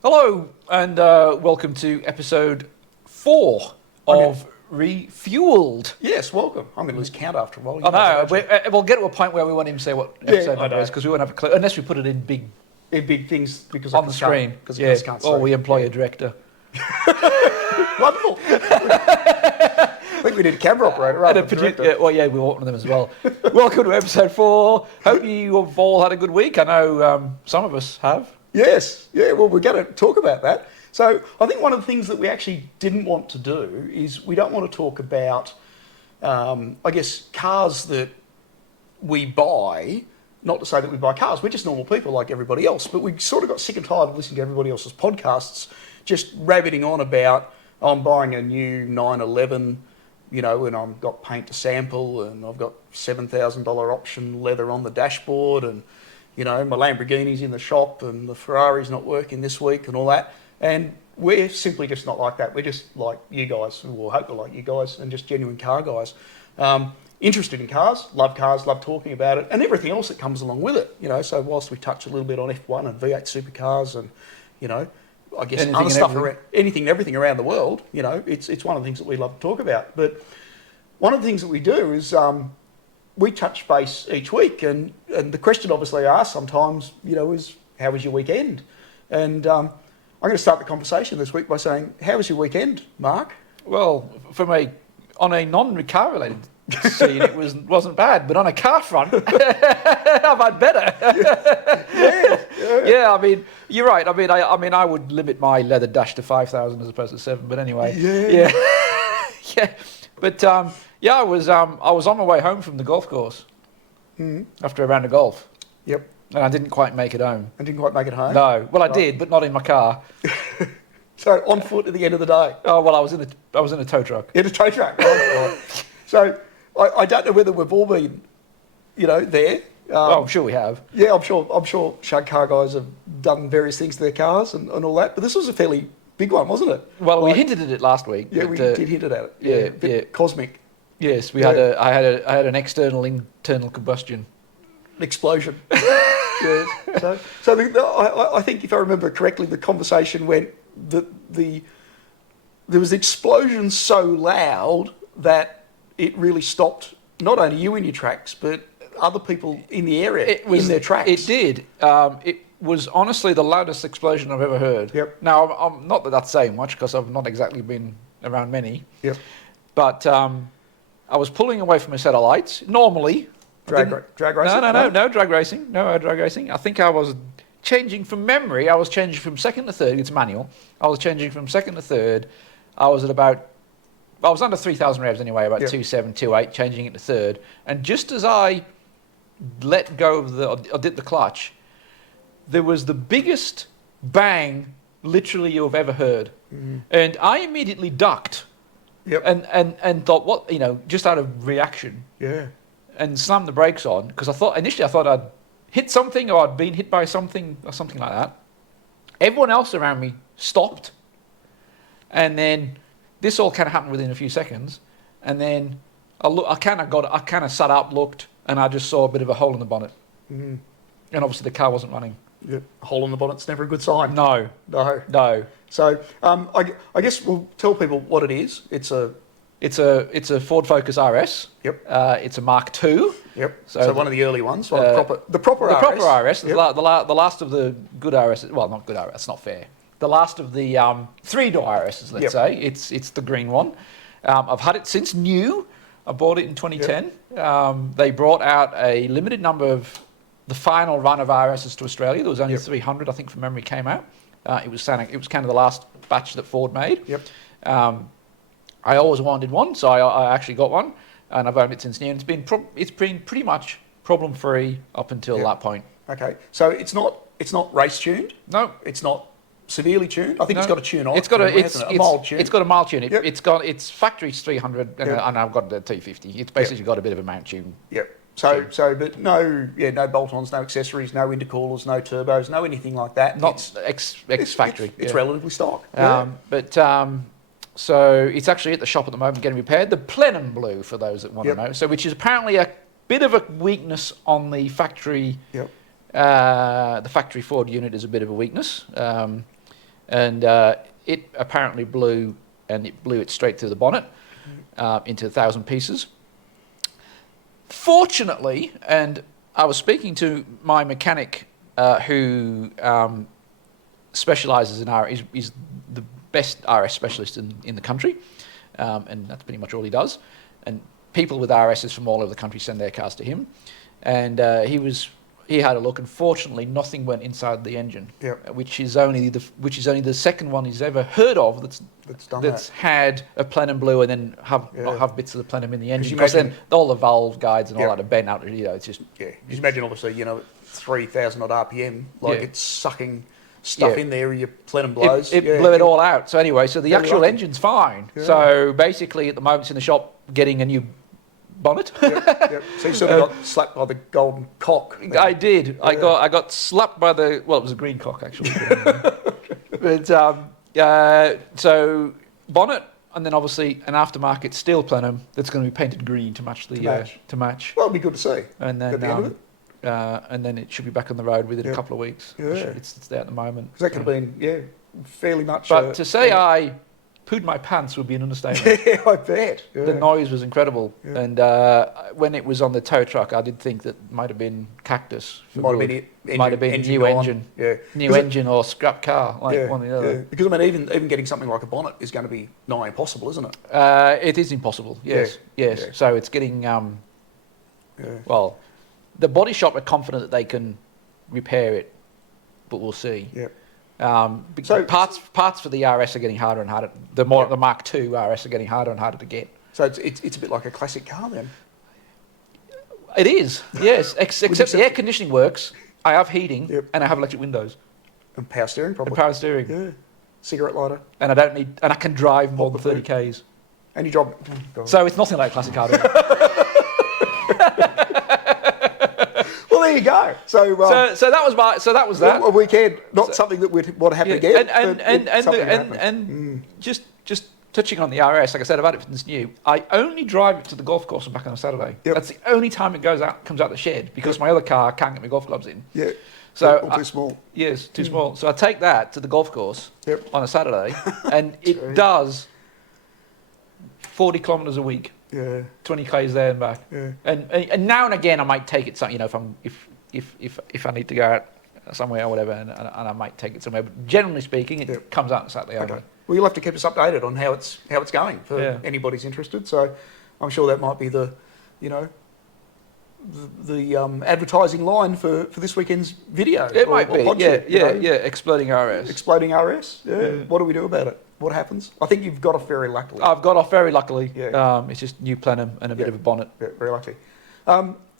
Hello, and welcome to episode 4 of Refueled. Yes, welcome. I'm going to lose count after a while. I know. We'll get to a point where we won't even say what episode number is because we won't have a clue, unless we put it in big things because on the screen. Because can't or we employ a director. Wonderful. I think we need a camera operator rather than a director. We want one of them as well. Welcome to episode 4. Hope you have all had a good week. I know some of us have. Yes. Yeah, well, we're going to talk about that. So I think one of the things that we actually didn't want to do is we don't want to talk about, cars that we buy. Not to say that we buy cars, we're just normal people like everybody else, but we sort of got sick and tired of listening to everybody else's podcasts, just rabbiting on about, I'm buying a new 911, and I've got paint to sample, and I've got $7,000 option leather on the dashboard, and, my Lamborghini's in the shop, and the Ferrari's not working this week, and all that. And we're simply just not like that. We're just like you guys, or hope we're like you guys, and just genuine car guys. Interested in cars, love talking about it, and everything else that comes along with it. So whilst we touch a little bit on F1 and V8 supercars and, I guess anything other stuff around anything and everything around the world, it's one of the things that we love to talk about. But one of the things that we do is we touch base each week, and the question obviously asked sometimes, is how was your weekend? And I'm going to start the conversation this week by saying, how was your weekend, Mark? Well, on a non-car related scene, it wasn't bad, but on a car front, I've had better. Yeah. I mean, you're right. I would limit my leather dash to 5,000 as opposed to 7. But anyway, yeah. But I was on my way home from the golf course after a round of golf. Yep. And I didn't quite make it home. And didn't quite make it home? No. Well, I did, but not in my car. So on foot at the end of the day? Oh well, I was in a tow truck. In a tow truck. Right. So I don't know whether we've all been, there. I'm sure we have. Yeah, I'm sure Shug car guys have done various things to their cars and all that. But this was a fairly big one, wasn't it? Well, we hinted at it last week. Yeah, we did hint at it. Yeah. Cosmic. Yes, I had an internal combustion explosion. Yes. So I think if I remember correctly, the conversation went that there was an explosion so loud that it really stopped not only you in your tracks, but other people in the area in their tracks. It did. It was honestly the loudest explosion I've ever heard. Yep. Now, I'm not that that's saying much because I've not exactly been around many. Yep. But I was pulling away from a set of lights. Normally, drag racing. No drag racing. No drag racing. I think I was changing from memory. I was changing from second to third. It's manual. I was changing from second to third. I was under 3,000 revs anyway, about 2.7, 2.8, changing it to third. And just as I let go of did the clutch, there was the biggest bang literally you've ever heard. Mm-hmm. And I immediately ducked. Yep. And thought, what, just out of reaction. Yeah. And slammed the brakes on because initially I thought I'd hit something or I'd been hit by something or something like that. Everyone else around me stopped. And then this all kind of happened within a few seconds. And then I kind of sat up, looked, and I just saw a bit of a hole in the bonnet. Mm-hmm. And obviously the car wasn't running. Yeah. A hole in the bonnet's never a good sign. No. So I guess we'll tell people what it is. It's a Ford Focus RS. Yep. It's a Mk2. Yep. So one of the early ones. The proper RS. The proper RS. Yep. The last of the good RS. Well, not good RS. That's not fair. The last of the 3-door RSs, let's say. It's the green one. I've had it since new. I bought it in 2010. Yep. They brought out a limited number of the final run of RSs to Australia. There was only 300, I think, from memory, came out. It was kind of the last batch that Ford made. Yep. I always wanted one, so I actually got one, and I've owned it since new. And it's been pretty much problem free up until that point. Okay, so it's not race tuned. No, it's not severely tuned. I think it's got a tune on. It's got a mild tune. It's got a mild tune. Its factory's 300, and I've got the T50. It's basically got a bit of a mount tune. Yep. But no bolt-ons, no accessories, no intercoolers, no turbos, no anything like that. Not ex-factory. It's relatively stock. So it's actually at the shop at the moment getting repaired. The plenum blue, for those that want to know. So which is apparently a bit of a weakness on the factory. Yep. The factory Ford unit is a bit of a weakness. and it apparently blew, and it blew it straight through the bonnet into 1,000 pieces. Fortunately, and I was speaking to my mechanic who specialises in RS, is the best RS specialist in the country, and that's pretty much all he does. And people with RSs from all over the country send their cars to him, and he had a look, and fortunately nothing went inside the engine, which is only the second one he's ever heard of that's had a plenum blue and then not have bits of the plenum in the engine, because then all the valve guides and all that are bent out. It's just Just imagine, obviously, 3,000 odd RPM, it's sucking stuff in there, your plenum blows. It blew it all out. So anyway, so the actual engine's fine. Yeah. So basically, at the moment, it's in the shop getting a new bonnet. So you sort of got slapped by the golden cock. Then. I did. I got slapped by it was a green cock actually. But so bonnet, and then obviously an aftermarket steel plenum that's going to be painted green to match the to match. Well, it'll be good to see. And then at the end of it. And then it should be back on the road within a couple of weeks. Yeah. It's there at the moment. Because that could have been fairly much. But to say I pooed my pants would be an understatement. Yeah, I bet. Yeah. The noise was incredible. Yeah. And when it was on the tow truck, I did think that might have been cactus. Might have been new engine. Yeah. New engine or scrap car, one or the other. Yeah. Because, I mean, even getting something like a bonnet is going to be nigh impossible, isn't it? It is impossible, yes. Yeah. So it's getting, well, the body shop are confident that they can repair it, but we'll see. Yeah. So parts for the RS are getting harder and harder. The Mk2 RS are getting harder and harder to get. So it's a bit like a classic car then. It is, yes. Except the air conditioning works. I have heating and I have electric windows. And power steering, probably. And power steering. Yeah. Cigarette lighter. And I can drive more than 30 k's. And you drive. So it's nothing like a classic car. Well, there you go. So that was that. A weekend, not something that we'd want to happen again. And just touching on the RS, like I said about it, it's new. I only drive it to the golf course and back on a Saturday. Yep. That's the only time it comes out the shed, because my other car can't get my golf clubs in. Yeah. So too small. Yes, too small. So I take that to the golf course on a Saturday, and it does 40 kilometres a week. Yeah. 20 k's there and back. Yeah. And now and again I might take it. If I need to go out somewhere or whatever, and I might take it somewhere. But generally speaking, it comes out on Saturday. Okay. Well, you'll have to keep us updated on how it's going for anybody's interested. So I'm sure that might be the advertising line for this weekend's video. It might be. Exploding RS. Exploding RS. Yeah. What do we do about it? What happens? I think you've got off very luckily. I've got off very luckily. Yeah. It's just new plenum and a bit of a bonnet. Yeah, very lucky.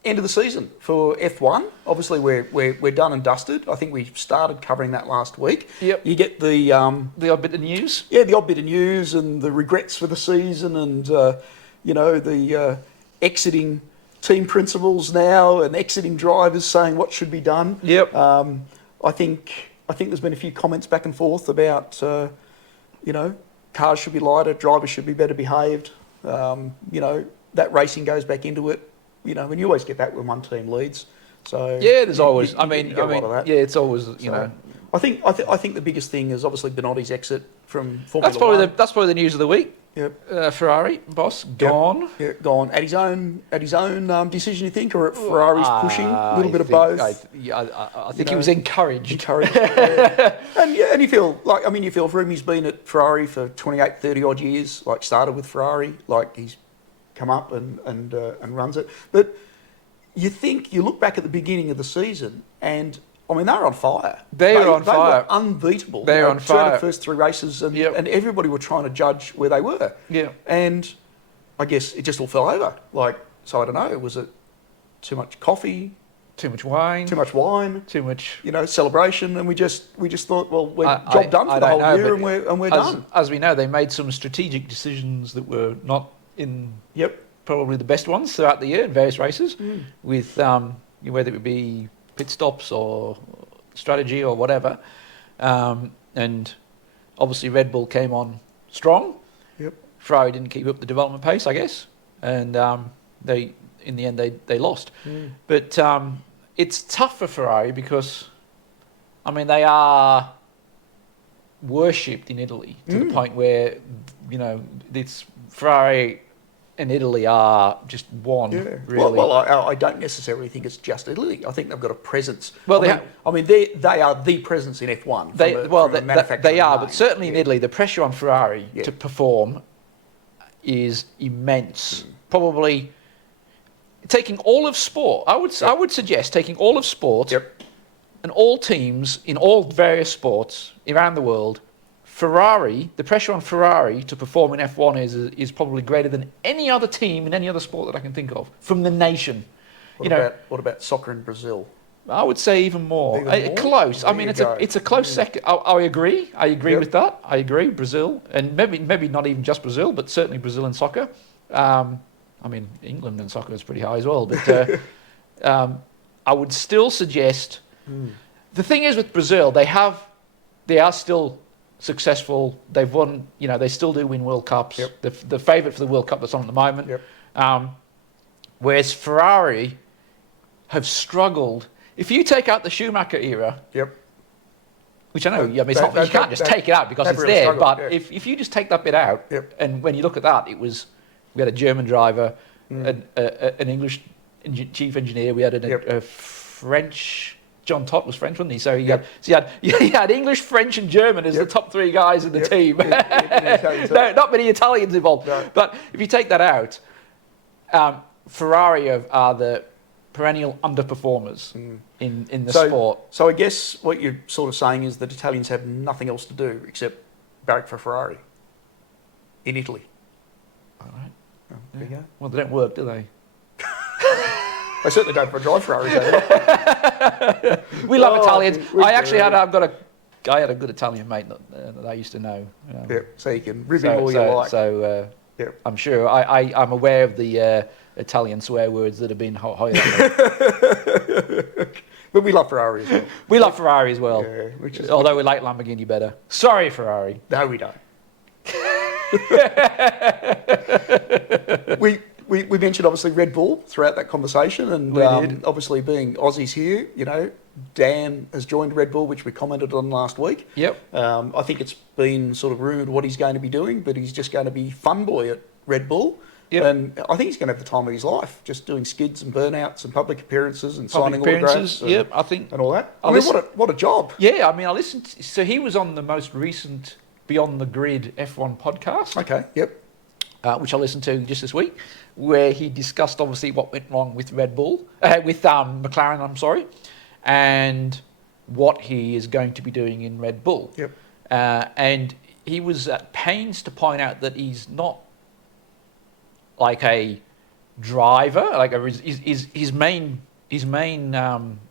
End of the season for F1. Obviously, we're done and dusted. I think we started covering that last week. Yep. You get the odd bit of news. Yeah, the odd bit of news and the regrets for the season, and the exiting team principals now and exiting drivers saying what should be done. Yep. I think there's been a few comments back and forth about cars should be lighter, drivers should be better behaved. That racing goes back into it. And you always get that when one team leads. So there's always. A lot of that. Yeah, it's always. I think the biggest thing is obviously Benotti's exit from Formula One. That's probably the news of the week. Yep. Ferrari boss gone. Yeah, gone at his own decision, you think, or at Ferrari's pushing a little bit of both. I think he was encouraged. And you feel you feel for him. He's been at Ferrari for 28, 30 odd years. Like started with Ferrari, like he's come up and runs it. But you look back at the beginning of the season, and I mean, they were on fire. They were unbeatable. They were on fire. The first three races, and everybody were trying to judge where they were. Yeah. And I guess it just all fell over. So I don't know, was it too much coffee? Too much wine. Too much celebration, and we just thought, well, we're job done for the whole year, and we're done. As we know, they made some strategic decisions that were not in probably the best ones throughout the year in various races, with whether it would be pit stops or strategy or whatever, and obviously Red Bull came on strong. Yep. Ferrari didn't keep up the development pace, I guess, and they in the end they lost. But it's tough for Ferrari because, I mean, they are worshipped in Italy to the point where, it's Ferrari and Italy are just one, really. Well, I don't necessarily think it's just Italy. I think they've got a presence. Well, they are the presence in F1. They are, but certainly in Italy, the pressure on Ferrari to perform is immense. Probably taking all of sport, I would suggest taking all of sport and all teams in all various sports around the world. Ferrari, the pressure on Ferrari to perform in F1 is probably greater than any other team in any other sport that I can think of from the nation. What about soccer in Brazil? I would say even more. Close. I mean, it's a close second. I agree. I agree with that. I agree. Brazil, and maybe not even just Brazil, but certainly Brazil in soccer. I mean, England in soccer is pretty high as well. But I would still suggest. The thing is with Brazil, they are still successful. They've won. They still do win World Cups. The favourite for the World Cup that's on at the moment. Whereas Ferrari have struggled. If you take out the Schumacher era, which I know, you can't just take it out because it's there. But if you just take that bit out, and when you look at that, we had a German driver, an English chief engineer. We had a French. John Todt was French, wasn't he? So you had English, French, and German as the top three guys in the team. No, not many Italians involved. No. But if you take that out, Ferrari are the perennial underperformers in the sport. So I guess what you're sort of saying is that Italians have nothing else to do except barrack for Ferrari in Italy. All right. Oh, there you go. Well, they don't work, do they? They certainly don't drive Ferraris. We love Italians. I had a good Italian mate that I used to know. So you can rib him all you like. So I'm sure I'm aware of the Italian swear words that have been highlighted. But we love Ferrari as well. We love Ferrari as well. Yeah, although we like Lamborghini better. Sorry, Ferrari. No, we don't. We mentioned obviously Red Bull throughout that conversation, and obviously being Aussies here, Dan has joined Red Bull, which we commented on last week. I think it's been sort of rumoured what he's going to be doing, but he's just going to be fun boy at Red Bull. And I think he's going to have the time of his life, just doing skids and burnouts and public appearances and signing autographs. I think, and all that. I mean, what a job! Yeah, I mean, I listened. So he was on the most recent Beyond the Grid F1 podcast. Okay. Which I listened to just this week, where he discussed obviously what went wrong with Red Bull, with McLaren, I'm sorry, and what he is going to be doing in Red Bull. And he was at pains to point out that he's not like a driver, like his main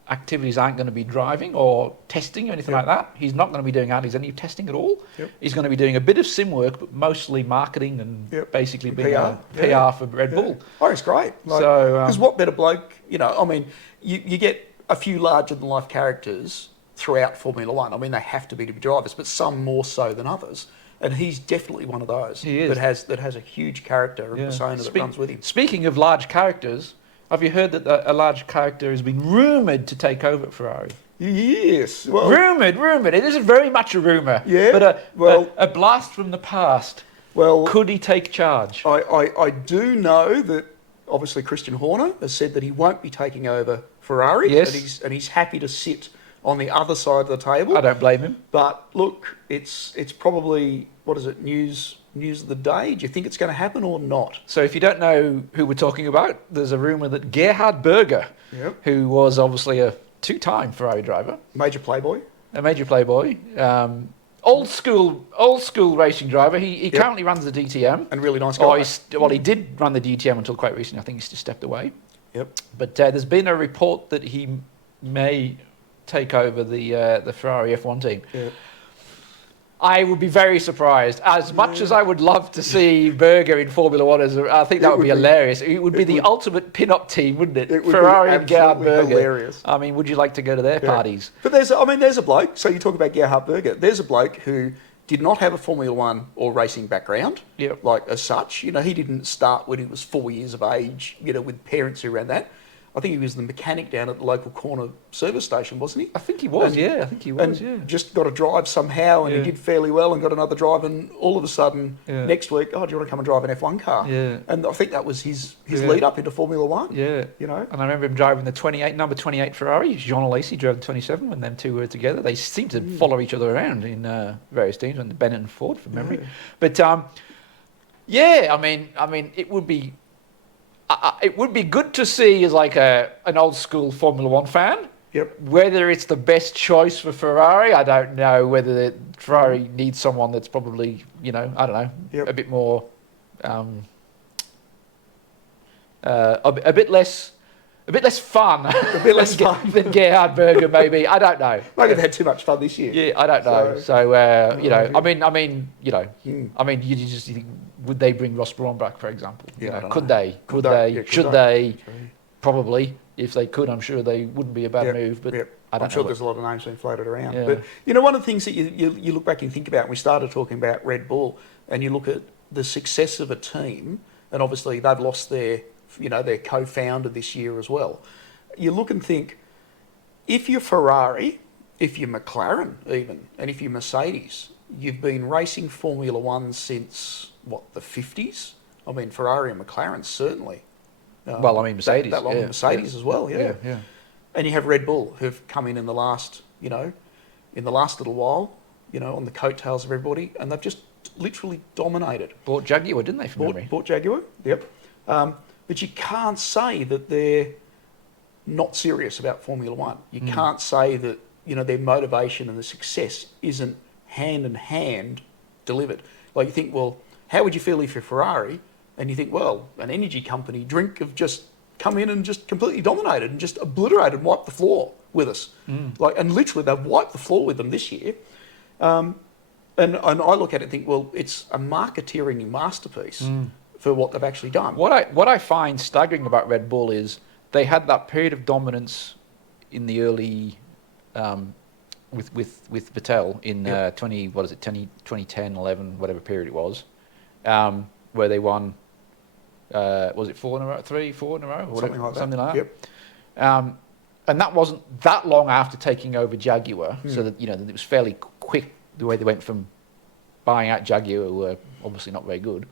activities aren't going to be driving or testing or anything like that. He's not going to be doing any testing at all. He's going to be doing a bit of sim work, but mostly marketing and basically being PR for Red Bull. Oh, it's great. Because what better bloke, I mean, you get a few larger-than-life characters throughout Formula One. I mean, they have to be drivers, but some more so than others. And he's definitely one of those that has a huge character and persona that runs with him. Speaking of large characters, have you heard that a large character has been rumoured to take over at Ferrari? Yes. Well, rumoured. It isn't very much a rumour. Yeah. But a blast from the past. Well, could he take charge? I do know that obviously Christian Horner has said that he won't be taking over Ferrari. Yes. And he's happy to sit on the other side of the table. I don't blame him. But look, it's probably, what is it, news of the day? Do you think it's going to happen or not? So if you don't know who we're talking about, there's a rumour that Gerhard Berger, who was obviously a two-time Ferrari driver. A major playboy. Old school racing driver. He currently runs the DTM. And really nice guy. He did run the DTM until quite recently. I think he's just stepped away. Yep. But there's been a report that he may take over the Ferrari F1 team. Yep. I would be very surprised. As much as I would love to see Berger in Formula One, I think that would be hilarious. It would be the ultimate pin-up team, wouldn't it? Ferrari and Gerhard Berger. Hilarious. I mean, would you like to go to their parties? But there's a bloke. So you talk about Gerhard Berger. There's a bloke who did not have a Formula One or racing background, like as such. He didn't start when he was 4 years of age, with parents who ran that. I think he was the mechanic down at the local corner service station, wasn't he? I think he was, And- I think he was, And just got a drive somehow, and he did fairly well, and got another drive, and all of a sudden, next week, do you want to come and drive an F1 car? Yeah. And I think that was his lead up into Formula One. Yeah. You know? And I remember him driving the number 28 Ferrari. Jean Alesi drove the 27 when them two were together. They seemed to follow each other around in various teams, and Bennett and Ford, from memory. But I mean, it would be good to see as like an old school Formula One fan. Yep. Whether it's the best choice for Ferrari, I don't know. Whether Ferrari needs someone that's probably, I don't know, a bit more, a bit less fun, than Gerhard Berger, maybe. I don't know. Maybe they had too much fun this year. Yeah, I don't know. So, you just think, would they bring Ross Brawn back, for example? Yeah, I don't could know. they? Could they? Yeah, Should they? Probably. If they could, I'm sure they wouldn't be a bad move. But I don't I'm sure know. there's a lot of names being floated around. Yeah. But one of the things that you look back and think about, and we started talking about Red Bull, and you look at the success of a team, and obviously they've lost their co-founder this year as well. You look and think, if you're Ferrari, if you're McLaren even, and if you're Mercedes, you've been racing Formula One since, the 50s? I mean, Ferrari and McLaren, certainly. Mercedes. That long, Mercedes as well, yeah. And you have Red Bull, who've come in the last, little while, on the coattails of everybody, and they've just literally dominated. Bought Jaguar, didn't they, from memory? Bought Jaguar, yep. But you can't say that they're not serious about Formula One. You can't say that, their motivation and the success isn't hand in hand delivered. Like, you think, well, how would you feel if you're Ferrari? And you think, well, an energy company drink have just come in and just completely dominated and just obliterated and wiped the floor with us. And literally they've wiped the floor with them this year. And I look at it and think, well, it's a marketeering masterpiece for what they've actually done. What I find staggering about Red Bull is they had that period of dominance in the early with Vettel in 2010, 11, whatever period it was, where they won. Was it 4 in a row, 3, 4 in a row, or something like that? Something like that. And that wasn't that long after taking over Jaguar, so that it was fairly quick the way they went from buying out Jaguar, who were obviously not very good,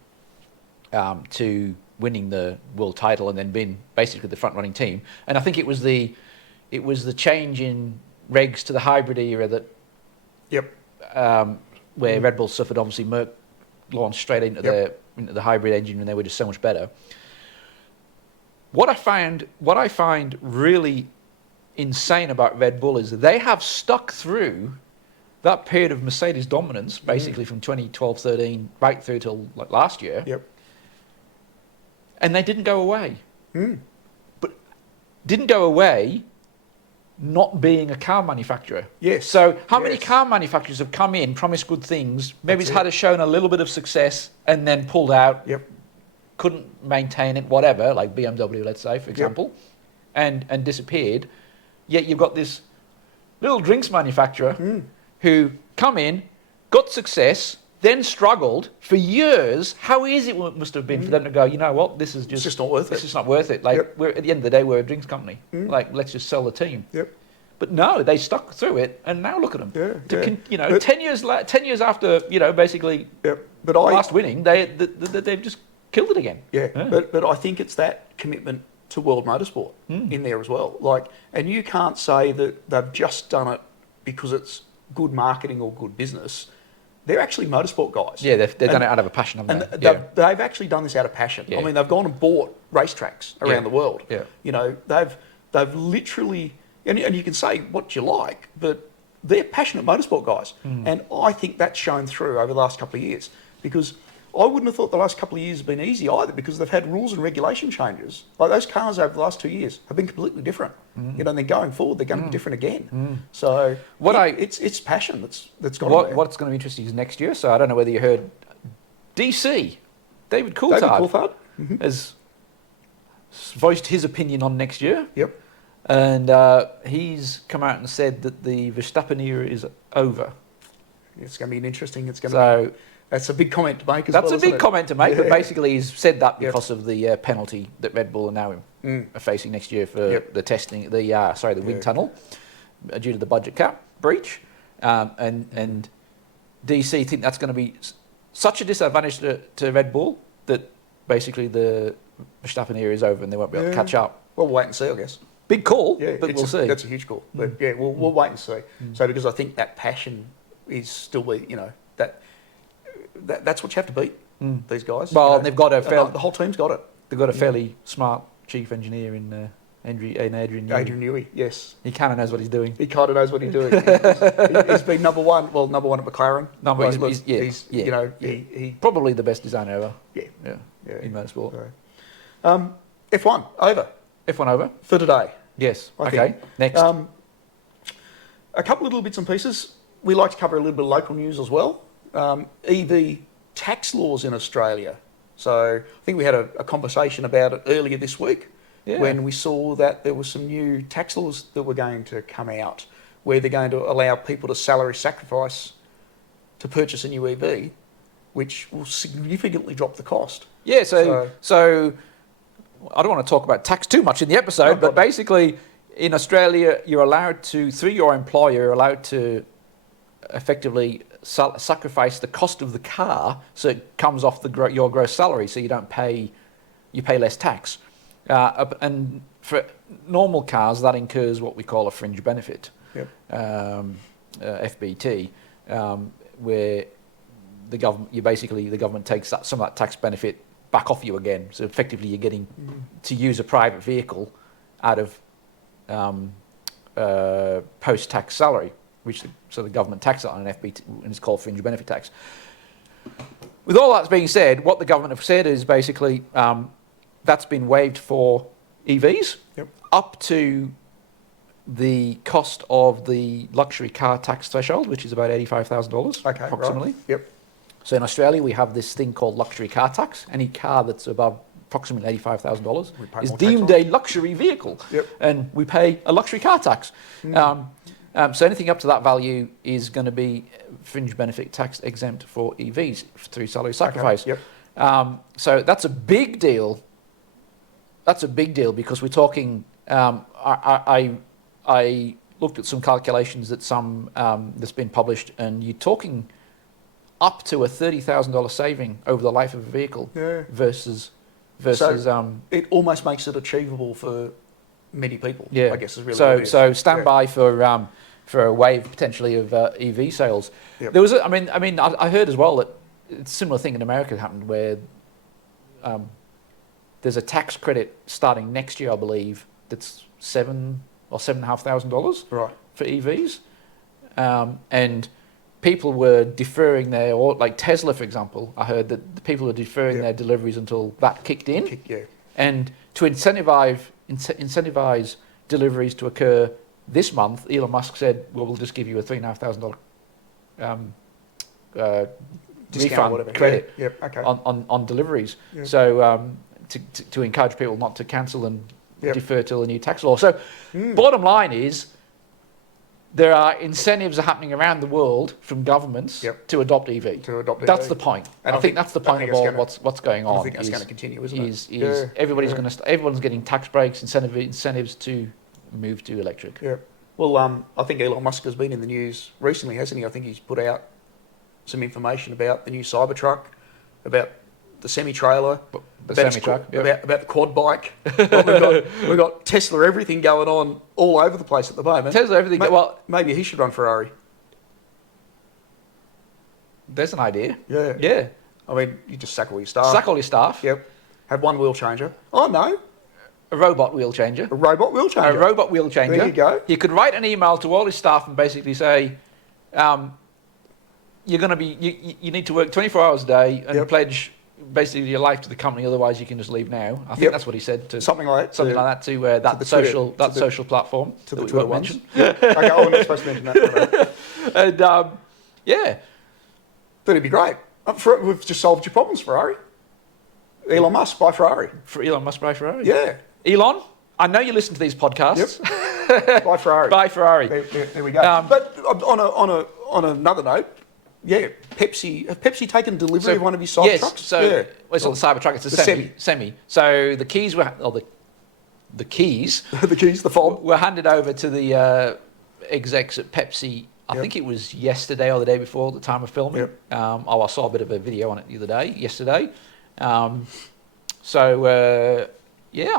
to winning the world title and then being basically the front running team. And I think it was the change in regs to the hybrid era that where Red Bull suffered. Obviously, Merck launched straight into the hybrid engine, and they were just so much better. What I find really insane about Red Bull is they have stuck through that period of Mercedes dominance, basically from 2012, 13, right through till last year. And they didn't go away. But didn't go away not being a car manufacturer. Yes. So how many car manufacturers have come in, promised good things, maybe it's had shown a little bit of success and then pulled out, couldn't maintain it, whatever, like BMW, let's say, for example, and disappeared. Yet you've got this little drinks manufacturer who come in, got success, then struggled for years. How easy it must have been for them to go, you know what, this is just not worth it. This is not worth it. Like, we're at the end of the day, we're a drinks company. Like, let's just sell the team. But no, they stuck through it, and now look at them. 10 years after, basically last winning, they've just killed it again. But I think it's that commitment to world motorsport in there as well. Like, and you can't say that they've just done it because it's good marketing or good business. They're actually motorsport guys. Yeah, they've done it out of a passion, haven't they? And they've actually done this out of passion. I mean, they've gone and bought racetracks around the world. They've literally, and you can say what you like, but they're passionate motorsport guys. And I think that's shown through over the last couple of years, because I wouldn't have thought the last couple of years have been easy either, because they've had rules and regulation changes. Like, those cars over the last 2 years have been completely different. And then going forward, they're going to be different again. So it's passion that's gone there. What's going to be interesting is next year. So I don't know whether you heard DC, David Coulthard has voiced his opinion on next year. And he's come out and said that the Verstappen era is over. It's going to be interesting. That's a big comment to make. That's a big comment to make, but basically he's said that because of the penalty that Red Bull are now are facing next year for the testing, the wind tunnel, due to the budget cap breach, and DC think that's going to be such a disadvantage to Red Bull that basically the Verstappen era is over and they won't be able to catch up. Well, we'll wait and see, I guess. Big call, Yeah, but we'll see. That's a huge call. But yeah, we'll wait and see. So because I think that passion is still, that's what you have to beat, these guys. Well, they've got the whole team's got it. They've got a fairly smart chief engineer in Adrian Newey. Adrian Newey, yes. He kind of knows what he's doing. He kind of knows what he's doing. He's been number one at McLaren. He probably the best designer ever. Yeah, in motorsport. So, F1 over. F1 over for today. Yes. I okay. think. Next. A couple of little bits and pieces. We like to cover a little bit of local news as well. EV tax laws in Australia. So I think we had a conversation about it earlier this week when we saw that there were some new tax laws that were going to come out where they're going to allow people to salary sacrifice to purchase a new EV, which will significantly drop the cost. Yeah, so I don't want to talk about tax too much in the episode, but basically in Australia, you're allowed to, through your employer, you're allowed to effectively sacrifice the cost of the car so it comes off your gross salary, so you pay less tax. And for normal cars, that incurs what we call a fringe benefit, FBT, where the government takes some of that tax benefit back off you again. So effectively, you're getting to use a private vehicle out of post-tax salary, so the government taxes it on an FBT, and it's called fringe benefit tax. With all that being said, what the government have said is basically that's been waived for EVs up to the cost of the luxury car tax threshold, which is about $85,000 approximately. Right. Yep. So in Australia, we have this thing called luxury car tax. Any car that's above approximately $85,000 is deemed a luxury vehicle, and we pay a luxury car tax. So anything up to that value is going to be fringe benefit tax exempt for EVs through salary sacrifice. So that's a big deal. That's a big deal because we're talking. I looked at some calculations that's been published, and you're talking up to a $30,000 saving over the life of a vehicle versus. So it almost makes it achievable for many people. I guess is really so. What it is. So stand by for a wave potentially of EV sales. There was, I heard as well that it's a similar thing in America happened where there's a tax credit starting next year, I believe, that's $7,000 or $7,500 for EVs, and people were deferring like Tesla, for example. I heard that the people were deferring their deliveries until that kicked in, and to incentivize deliveries to occur this month, Elon Musk said, "Well, we'll just give you a $3,500 refund credit on deliveries." So to encourage people not to cancel and defer till the new tax law. So bottom line is there are incentives happening around the world from governments to adopt EV. That's the point. And I think that's the point of all what's going on. I think that's going to continue, isn't it? Everyone's getting tax breaks, incentives to move to electric. Well, I think Elon Musk has been in the news recently, hasn't he? I think he's put out some information about the new Cybertruck, about the semi-trailer, about the quad bike. we've got Tesla everything going on all over the place at the moment. Tesla everything. Maybe he should run Ferrari. There's an idea. Yeah. I mean, you just sack all your staff. Have one wheel changer. Oh no. A robot wheel changer. A robot wheel changer. There you go. He could write an email to all his staff and basically say, you're going to be, you need to work 24 hours a day and pledge basically your life to the company, otherwise you can just leave now. I think that's what he said to something like that to that social platform to that the we Twitter won't mention. Okay, I'm not supposed to mention that. And but it'd be great. We've just solved your problems, Ferrari. Elon Musk buy Ferrari. For Elon Musk buy Ferrari. Yeah. Elon, I know you listen to these podcasts. Buy Ferrari. Buy Ferrari. There we go. But on another note. Yeah, Pepsi. Have Pepsi taken delivery of one of his Cybertrucks? Yes, it's not the Cybertruck, it's a semi. So the keys were, the keys. The keys, the fob. Were handed over to the execs at Pepsi. I think it was yesterday or the day before, at the time of filming. Yep. I saw a bit of a video on it the other day, yesterday. I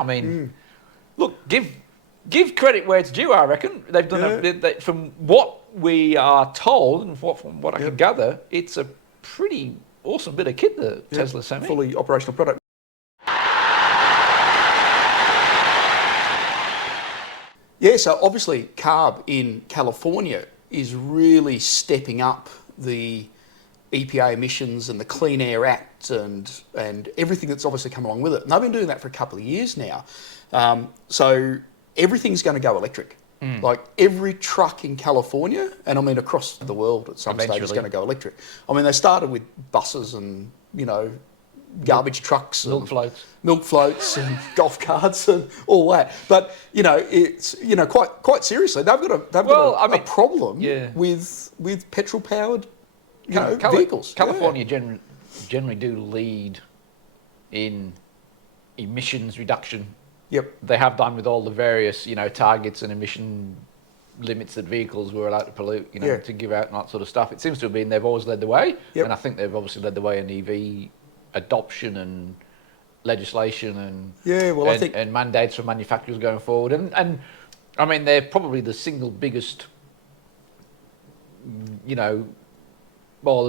mean, look, give credit where it's due. I reckon they've done from what we are told and from what I can gather, it's a pretty awesome bit of kit that Tesla sent me. Fully operational product. Yeah, so obviously CARB in California is really stepping up the EPA emissions and the Clean Air Act and everything that's obviously come along with it. And they've been doing that for a couple of years now. So everything's going to go electric. Like every truck in California, and I mean across the world at some stage, is going to go electric. I mean, they started with buses and, garbage trucks, milk floats and golf carts and all that. But it's quite seriously, they've got a problem with petrol powered vehicles. California generally do lead in emissions reduction. Yep. They have done with all the various targets and emission limits that vehicles were allowed to pollute, to give out and that sort of stuff. It seems to have been they've always led the way, and I think they've obviously led the way in EV adoption and legislation and I think and mandates for manufacturers going forward. And I mean, they're probably the single biggest, the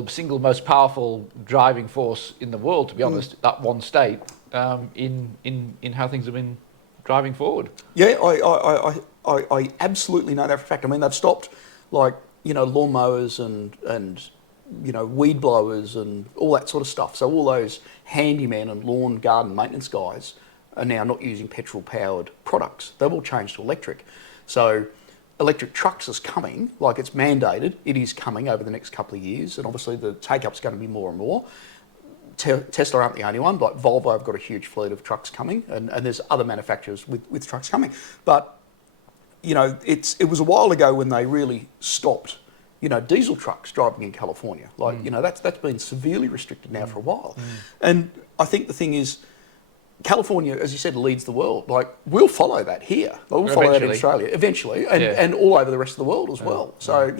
single most powerful driving force in the world, to be honest, that one state, in how things have been driving forward. Yeah, I absolutely know that for a fact. I mean, they've stopped lawnmowers and weed blowers and all that sort of stuff. So all those handyman and lawn garden maintenance guys are now not using petrol powered products. They've all changed to electric. So electric trucks is coming, like it's mandated. It is coming over the next couple of years, and obviously the take-up's going to be more and more. Tesla aren't the only one, like Volvo have got a huge fleet of trucks coming, and there's other manufacturers with trucks coming. But, it was a while ago when they really stopped, diesel trucks driving in California. Like, that's been severely restricted now for a while. And I think the thing is, California, as you said, leads the world. Like, we'll follow that here. Like, we'll follow that in Australia eventually, and all over the rest of the world as well. So,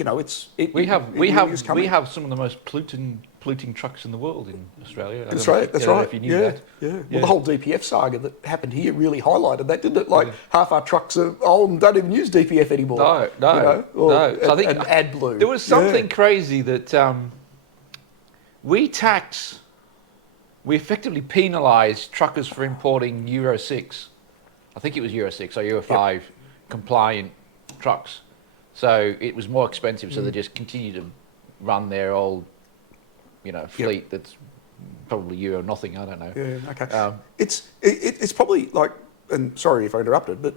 we have some of the most polluting trucks in the world in Australia. That's right. If you knew that. Yeah. Well, the whole DPF saga that happened here really highlighted that, didn't it? Like, half our trucks are old and don't even use DPF anymore. No. So I think AdBlue. There was something crazy that we effectively penalise truckers for importing Euro 6. I think it was Euro 6 or Euro 5 compliant trucks. So it was more expensive, so they just continue to run their old fleet that's probably Euro nothing, I don't know. Yeah, okay. It's probably like, and sorry if I interrupted, but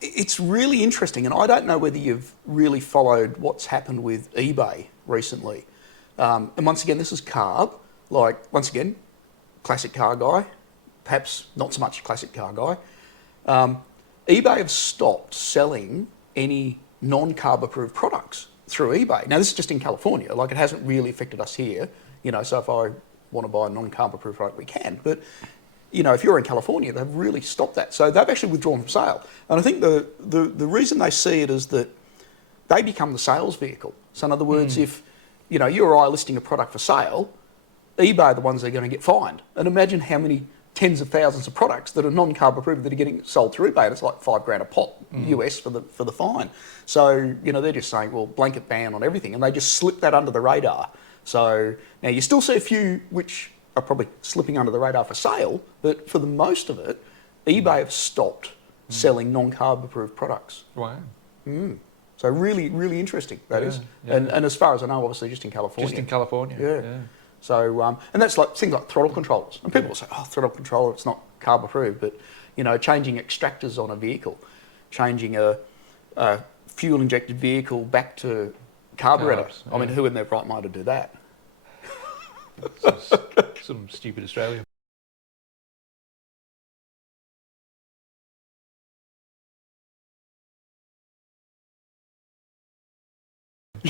it's really interesting, and I don't know whether you've really followed what's happened with eBay recently. And once again, this is CARB. Like, once again, classic car guy, perhaps not so much classic car guy. eBay have stopped selling any non-CARB approved products through eBay. Now, this is just in California. Like, it hasn't really affected us here. So if I want to buy a non-CARB approved product, we can. But, if you're in California, they've really stopped that. So they've actually withdrawn from sale. And I think the reason they see it is that they become the sales vehicle. So in other words, if, you or I are listing a product for sale, eBay are the ones that are going to get fined. And imagine how many tens of thousands of products that are non-CARB approved that are getting sold through eBay. And it's like $5,000 a pop US for the fine. So, they're just saying, well, blanket ban on everything. And they just slip that under the radar. So now you still see a few which are probably slipping under the radar for sale, but for the most of it, eBay have stopped selling non-CARB approved products. Wow. So really, really interesting, that is. Yeah. And as far as I know, obviously just in California. Just in California. Yeah. So, and that's like things like throttle controllers. And people will say, throttle controller, it's not CARB approved. But, changing extractors on a vehicle, changing a fuel-injected vehicle back to carburetor. I mean, who in their right mind would do that? Some stupid Australian.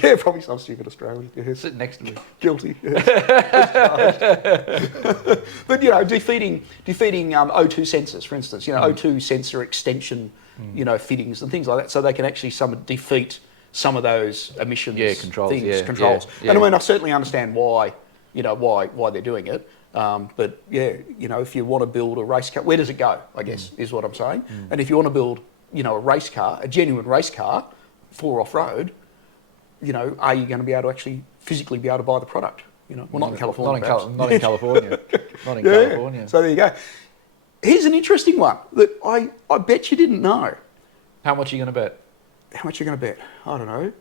Yeah, probably some stupid Australian. Yes. Sitting next to me. Guilty. Yes. But defeating O2 sensors, for instance, O2 sensor extension, fittings and things like that, so they can actually defeat some of those emissions controls. controls. Yeah. And I mean, I certainly understand why they're doing it. But if you want to build a race car, where does it go? I guess is what I'm saying. And if you want to build, a race car, a genuine race car for off-road, are you going to be able to actually physically be able to buy the product? Well, not in California. Not in California. Not in California. So there you go. Here's an interesting one that I bet you didn't know. How much are you going to bet? How much are you going to bet? I don't know.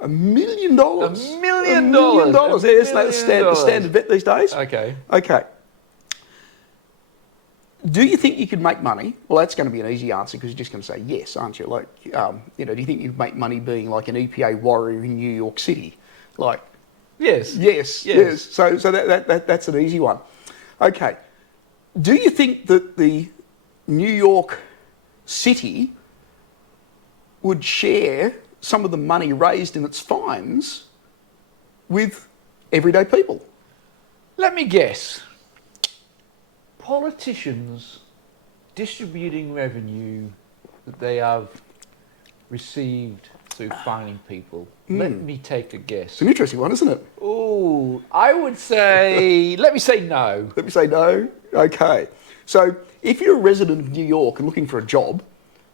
$1 million. $1 million. $1 million. There's the standard bet these days. Okay. Do you think you could make money? Well, that's going to be an easy answer because you're just going to say yes, aren't you? Like, do you think you'd make money being like an EPA warrior in New York City? Like, yes. So that's an easy one. Okay. Do you think that the New York City would share some of the money raised in its fines with everyday people? Let me guess. Politicians distributing revenue that they have received through fining people. Let me take a guess. It's an interesting one, isn't it? Oh, I would say, let me say no. Let me say no. Okay. So if you're a resident of New York and looking for a job,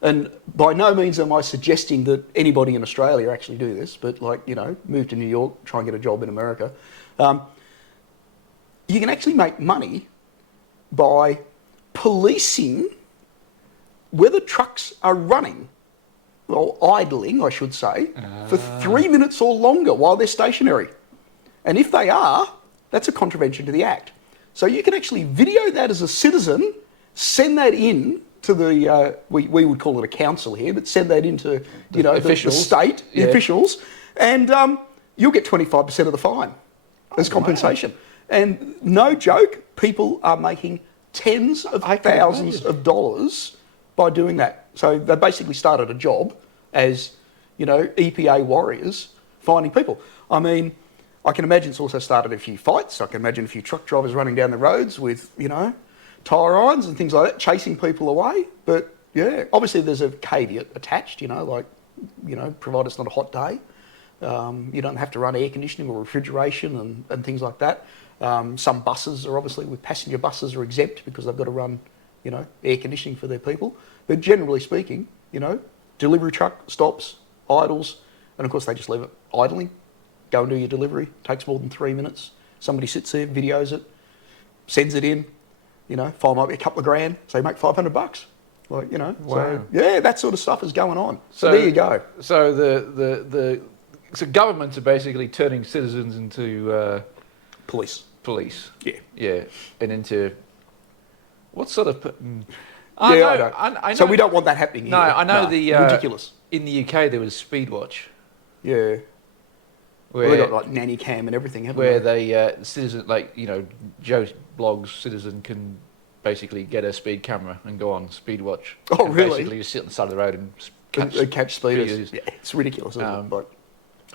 and by no means am I suggesting that anybody in Australia actually do this, but move to New York, try and get a job in America, you can actually make money by policing whether trucks are running, or idling, I should say, for 3 minutes or longer while they're stationary. And if they are, that's a contravention to the Act. So you can actually video that as a citizen, send that in to the, we would call it a council here, but send that into, the state, the officials, and you'll get 25% of the fine as compensation. Wow. And no joke, people are making tens of thousands of dollars by doing that. So they basically started a job as, EPA warriors finding people. I mean, I can imagine it's also started a few fights. I can imagine a few truck drivers running down the roads with, tyre irons and things like that, chasing people away. But yeah, obviously there's a caveat attached, provided it's not a hot day. You don't have to run air conditioning or refrigeration and things like that. Some buses are obviously, with passenger buses, are exempt because they've got to run, air conditioning for their people. But generally speaking, delivery truck stops, idles, and of course they just leave it idling. Go and do your delivery. Takes more than 3 minutes. Somebody sits there, videos it, sends it in. Fine might be a couple of grand, so you make $500. Like, Wow. So yeah, that sort of stuff is going on. So there you go. So so governments are basically turning citizens into Police. Yeah, and into what sort of? I know. So we don't want that happening. No, here. I know ridiculous. In the UK, there was Speedwatch. Yeah. Well, they got like nanny cam and everything, haven't where they? they citizen, Joe Blogg's citizen can basically get a speed camera and go on Speedwatch. Oh, and really? Basically, just sit on the side of the road and catch speeders. Yeah, it's ridiculous. Isn't it? But,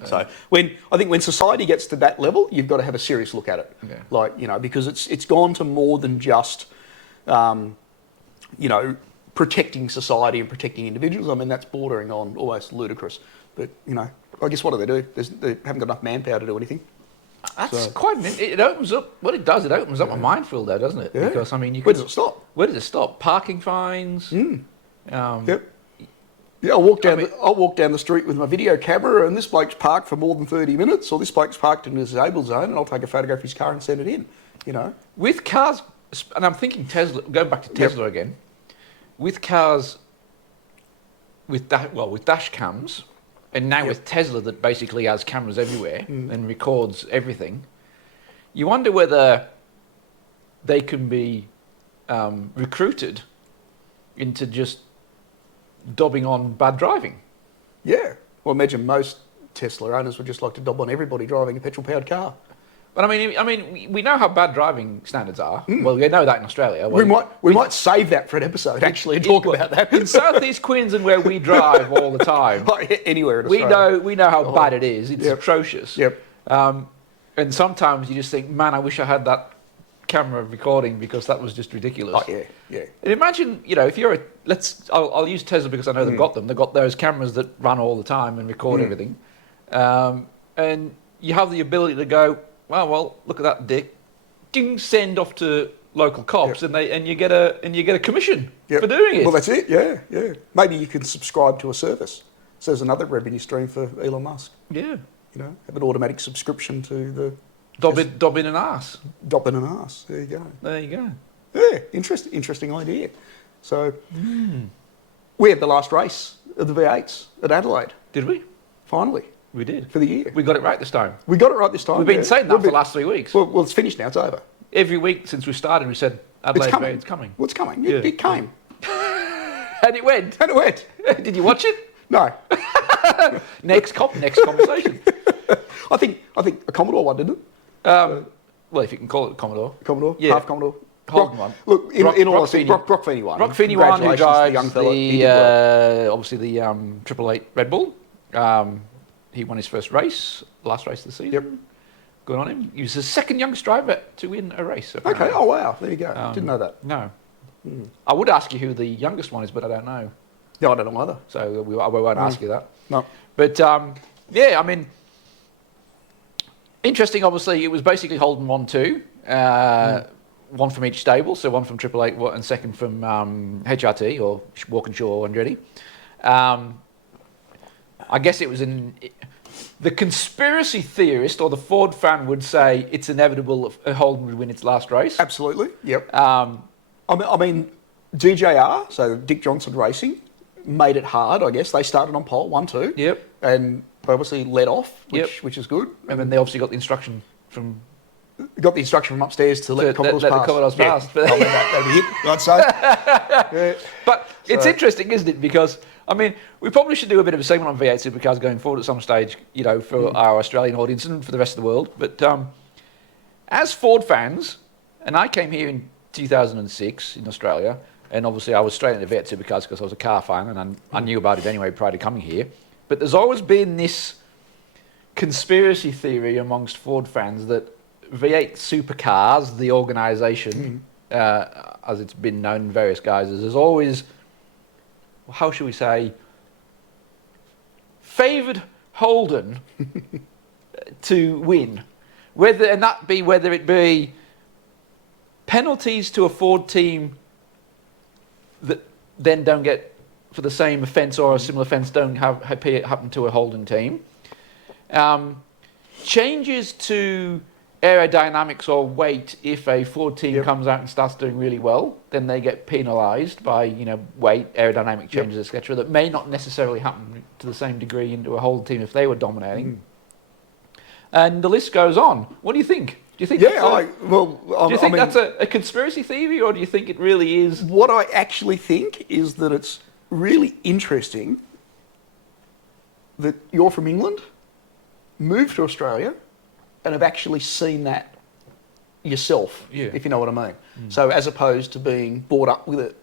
so I think when society gets to that level, you've got to have a serious look at it. Okay. Because it's gone to more than just, protecting society and protecting individuals. I mean, that's bordering on almost ludicrous. But I guess what do? They haven't got enough manpower to do anything. That's quite. It opens up. What it does, it opens up a minefield, though, doesn't it? Yeah. Because where does it stop? Where does it stop? Parking fines. Yep. Yeah, I'll walk down the street with my video camera, and this bloke's parked for more than 30 minutes, or this bloke's parked in a disabled zone, and I'll take a photograph of his car and send it in. With cars, and I'm thinking Tesla. Going back to Tesla again, with cars, with dash cams. And now with Tesla that basically has cameras everywhere and records everything, you wonder whether they can be recruited into just dobbing on bad driving. Yeah. Well, imagine most Tesla owners would just like to dob on everybody driving a petrol-powered car. But I mean, we know how bad driving standards are. Well, we know that in Australia. We Well, might save that for an episode actually and talk about that. in southeast Queensland, where we drive all the time. Anywhere in Australia. We know how bad it is. It's atrocious. Yep. And sometimes you just think, man, I wish I had that camera recording because that was just ridiculous. Oh yeah, yeah. And imagine, if you're I'll use Tesla because I know they've got them. They've got those cameras that run all the time and record everything. And you have the ability to go, well, look at that dick. Ding, send off to local cops, and you get a commission for doing it. Well, that's it. Yeah, yeah. Maybe you can subscribe to a service. So there's another revenue stream for Elon Musk. Yeah. Have an automatic subscription to the Dob in an arse. Dob in an arse. There you go. There you go. Yeah, interesting idea. So we had the last race of the V8s at Adelaide. Did we? Finally. We did. For the year. We got it right this time. We got it right this time. We've been saying that for the last 3 weeks. Well, it's finished now. It's over. Every week since we started, we said Adelaide it's coming. Well, it's coming. It came. And it went. Did you watch it? No. Next conversation. I think a Commodore one, didn't it? Well, if you can call it a Commodore. Commodore? Yeah. Half Commodore? Holden one. Look, in all honesty, Brock Feeney won. Brock Feeney won, who drives young fella. obviously the 888 Red Bull. He won his first race, last race of the season. Yep. Good on him. He was the second youngest driver to win a race. Apparently. Okay, oh wow, there you go. Didn't know that. No. I would ask you who the youngest one is, but I don't know. Yeah, I don't know either. So I won't ask you that. No. But yeah, I mean, interesting. Obviously, it was basically Holden 1-2, one from each stable. So one from 888 and second from HRT or Walkinshaw Andretti. I guess it was the conspiracy theorist or the Ford fan would say it's inevitable Holden would win its last race. Absolutely. Yep. I mean, DJR, so Dick Johnson Racing, made it hard. I guess they started on pole 1-2. Yep. And obviously led off, which is good. And then they obviously got the instruction from upstairs to let the Commodores pass. The Commodores pass. But that'd be it, I'd say. Yeah. But it's interesting, isn't it? Because, I mean, we probably should do a bit of a segment on V8 supercars going forward at some stage, for our Australian audience and for the rest of the world. But as Ford fans, and I came here in 2006 in Australia, and obviously I was straight into V8 supercars because I was a car fan and I knew about it anyway prior to coming here. But there's always been this conspiracy theory amongst Ford fans that V8 supercars, the organisation, as it's been known in various guises, has always, how should we say, favoured Holden to win. Whether it be penalties to a Ford team that then don't get, for the same offence or a similar offence, don't happen to a Holden team. Changes to aerodynamics or weight if a Ford team comes out and starts doing really well, then they get penalised by weight, aerodynamic changes, etc. That may not necessarily happen to the same degree into a Holden team if they were dominating. And the list goes on. What do you think? Do you think that's a conspiracy theory, or do you think it really is? What I actually think is that it's really interesting that you're from England, moved to Australia, and have actually seen that yourself, if you know what I mean. So as opposed to being brought up with it,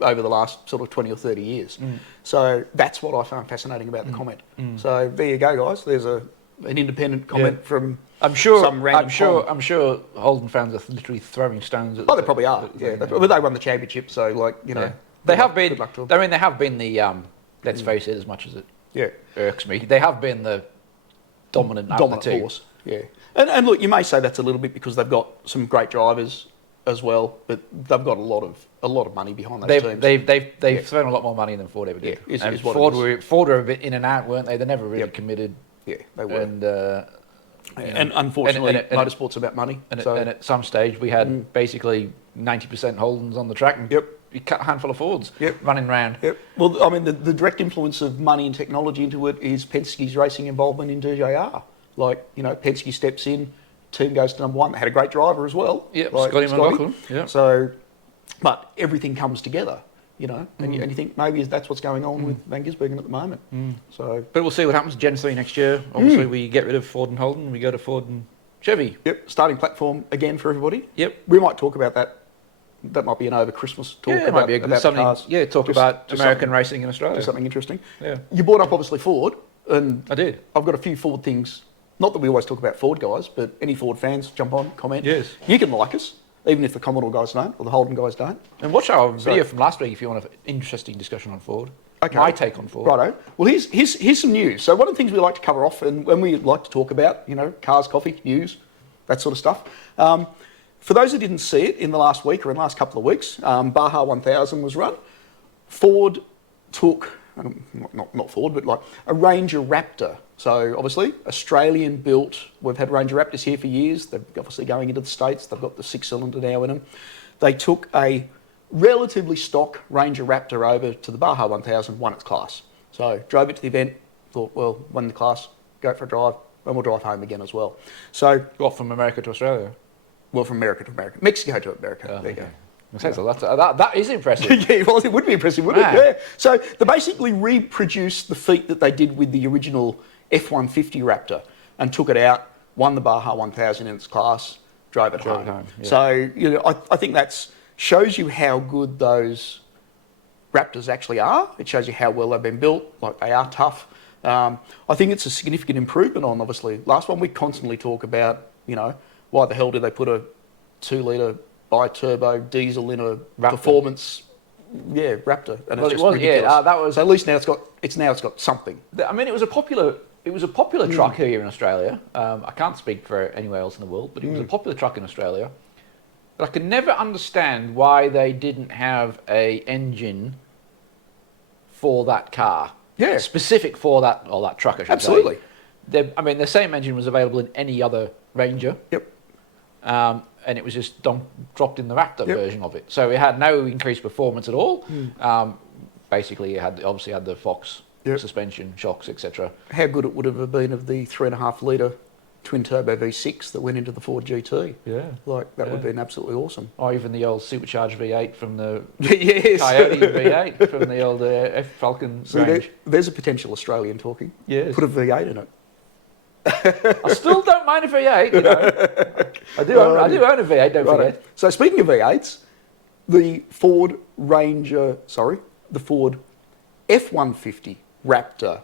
over the last sort of 20 or 30 years. So that's what I found fascinating about the comment. So there you go, guys. There's an independent comment from some random I'm sure Holden fans are literally throwing stones at. Oh, they probably are. Yeah, but they won the championship, so they have been. I mean, they have been the. Let's face it, as much as it irks me, they have been the dominant force. Yeah, and look, you may say that's a little bit because they've got some great drivers as well, but they've got a lot of money behind those teams. They've thrown a lot more money than Ford ever did. And Ford were a bit in and out, weren't they? They never really committed. Yeah, they were. And unfortunately, motorsport's about money. And at some stage, we had basically 90% Holdens on the track and we cut a handful of Fords running around. Yep. Well, I mean, the direct influence of money and technology into it is Penske's racing involvement in DJR. Like, Penske steps in, team goes to number one. They had a great driver as well. Yeah, Scotty McLaughlin. Yeah. So, but everything comes together, and you think maybe that's what's going on with Van Gisbergen at the moment. So, but we'll see what happens Gen 3 next year. Obviously, we get rid of Ford and Holden. We go to Ford and Chevy. Yep, starting platform again for everybody. Yep. We might talk about that. That might be an over Christmas talk. Yeah, it might be a good about something. cars. Yeah, talk Just- about just American something- racing in Australia. Just something interesting. Yeah, You brought up obviously Ford, and I did. I've got a few Ford things. Not that we always talk about Ford guys, but any Ford fans, jump on, comment. Yes. You can like us, even if the Commodore guys don't or the Holden guys don't. And watch our video from last week if you want an interesting discussion on Ford. Okay. My take on Ford. Righto. Well, here's some news. So one of the things we like to cover off, and when we like to talk about, cars, coffee, news, that sort of stuff. For those who didn't see it in the last week or in the last couple of weeks, Baja 1000 was run. Ford took, not Ford, but like a Ranger Raptor. So obviously Australian built. We've had Ranger Raptors here for years. They're obviously going into the States. They've got the 6-cylinder now in them. They took a relatively stock Ranger Raptor over to the Baja 1000, won its class. So drove it to the event, thought, well, won the class, go for a drive, and we'll drive home again as well. So, What, from America to Australia? well, from America to America. Mexico to America. There you go. So that is impressive. Yeah, well, it would be impressive, wouldn't Wow. it? Yeah. So they basically reproduced the feat that they did with the original F-150 Raptor and took it out, won the Baja 1000 in its class, drove it home. Yeah. So I think that shows you how good those Raptors actually are. It shows you how well they've been built, like they are tough. I think it's a significant improvement on, obviously, last one. We constantly talk about, why the hell did they put a 2-litre bi-turbo diesel in a performance Raptor? And Well, it's it just was, ridiculous. that was. So at least now it's got something. I mean, it was a popular truck here in Australia. I can't speak for anywhere else in the world, but it was a popular truck in Australia. But I can never understand why they didn't have a engine for that car. Yeah. Specific for that truck, I should Absolutely. say. The same engine was available in any other Ranger. Yep. And it was just dropped in the Raptor Yep. version of it. So it had no increased performance at all. Basically, it obviously had the Fox Yep. suspension, shocks, etc. How good it would have been of the 3.5-litre twin-turbo V6 that went into the Ford GT. Yeah. Like, that would have been absolutely awesome. Or even the old supercharged V8 from the Yes. Coyote V8 from the old F Falcon So range. there's a potential Australian talking. Yes. Put a V8 in it. I still don't mind a V8, I do own a V8, don't Righto. forget. So speaking of V8s, the Ford F-150 Raptor